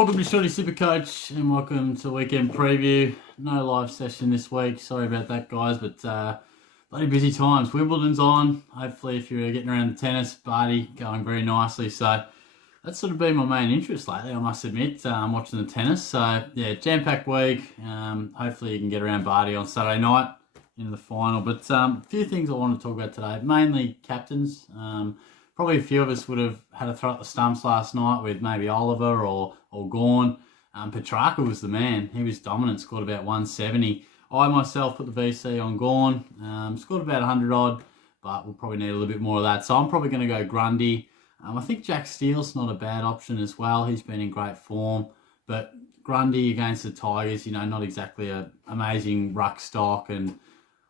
Welcome to Shorty SuperCoach and welcome to weekend preview. No live session this week. Sorry about that, guys, but bloody busy times. Wimbledon's on. Hopefully, if you're getting around the tennis, Barty going very nicely. So that's sort of been my main interest lately, I must admit. I'm watching the tennis. So yeah, jam-packed week. Hopefully, you can get around Barty on Saturday night into the final. But a few things I want to talk about today. Mainly captains. Probably a few of us would have had a throw at the stumps last night with maybe Oliver or Gawn. Petrarca was the man. He was dominant, scored about 170. I myself put the VC on Gawn, scored about 100 odd, but we'll probably need a little bit more of that. So I'm probably going to go Grundy. I think Jack Steele's not a bad option as well. He's been in great form, but Grundy against the Tigers, not exactly an amazing ruck stock, and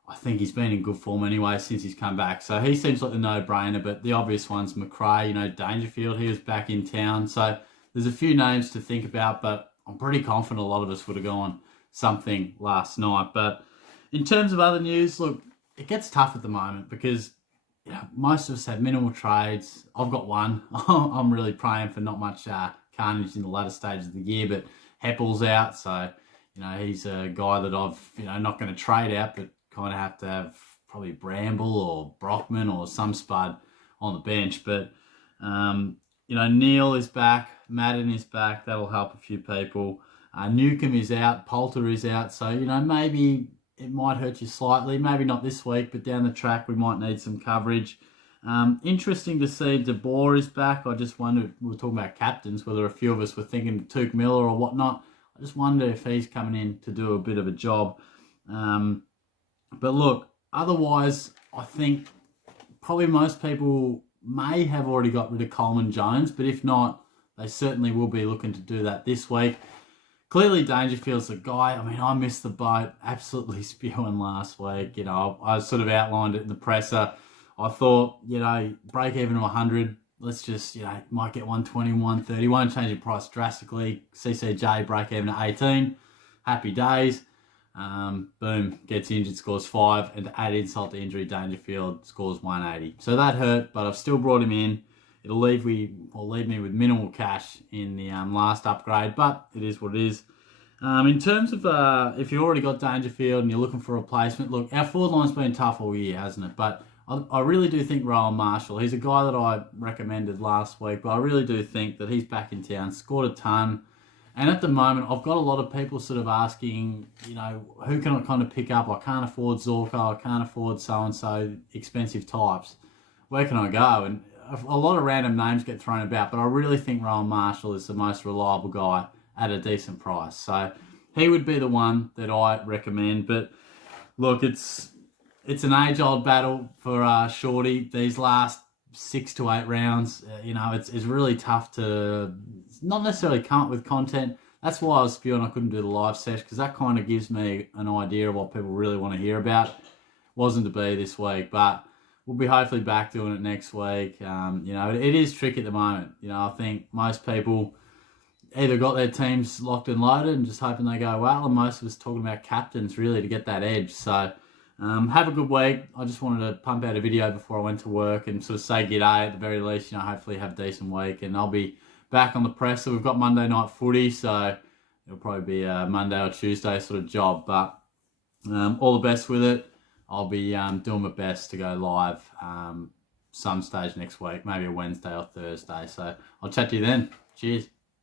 I think he's been in good form anyway since he's come back. So he seems like the no-brainer, but the obvious one's McRae, Dangerfield, he was back in town. So there's a few names to think about, but I'm pretty confident a lot of us would have gone something last night. But in terms of other news, look, it gets tough at the moment because most of us have minimal trades. I've got one. I'm really praying for not much carnage in the latter stages of the year, but Heppel's out. So, he's a guy that I've, not going to trade out, but kind of have to have probably Bramble or Brockman or some spud on the bench. But, Neil is back. Madden is back. That'll help a few people. Newcomb is out. Poulter is out. So, maybe it might hurt you slightly. Maybe not this week, but down the track we might need some coverage. Interesting to see De Boer is back. I just wonder, we were talking about captains, whether a few of us were thinking Tuke Miller or whatnot. I just wonder if he's coming in to do a bit of a job. But look, otherwise, I think probably most people may have already got rid of Coleman Jones, but if not, they certainly will be looking to do that this week. Clearly, Dangerfield's the guy. I missed the boat, absolutely spewing last week. I sort of outlined it in the presser. I thought, break even to 100. Let's just, might get 120, 130. Won't change your price drastically. CCJ break even to 18. Happy days. Boom, gets injured, scores 5, and to add insult to injury, Dangerfield scores 180. So that hurt, but I've still brought him in. It'll leave me with minimal cash in the last upgrade, but it is what it is. In terms of if you already got Dangerfield and you're looking for a replacement, look, our forward line's been tough all year, hasn't it? But I really do think Rowan Marshall, he's a guy that I recommended last week, but I really do think that he's back in town, scored a ton. And at the moment, I've got a lot of people sort of asking, who can I kind of pick up? I can't afford Zorko, I can't afford so-and-so expensive types. Where can I go? And a lot of random names get thrown about, but I really think Rowan Marshall is the most reliable guy at a decent price. So he would be the one that I recommend. But look, it's an age-old battle for Shorty. These last 6 to 8 rounds, it's really tough to not necessarily come up with content. That's why I was spewing I couldn't do the live sesh, because that kind of gives me an idea of what people really want to hear about. Wasn't to be this week, but we'll be hopefully back doing it next week. It is tricky at the moment. I think most people either got their teams locked and loaded and just hoping they go well, and most of us talking about captains really to get that edge. So have a good week. I just wanted to pump out a video before I went to work and sort of say g'day at the very least. Hopefully have a decent week, and I'll be back on the press. So we've got Monday night footy, so it'll probably be a Monday or Tuesday sort of job. But all the best with it. I'll be doing my best to go live some stage next week, maybe a Wednesday or Thursday. So I'll chat to you then. Cheers.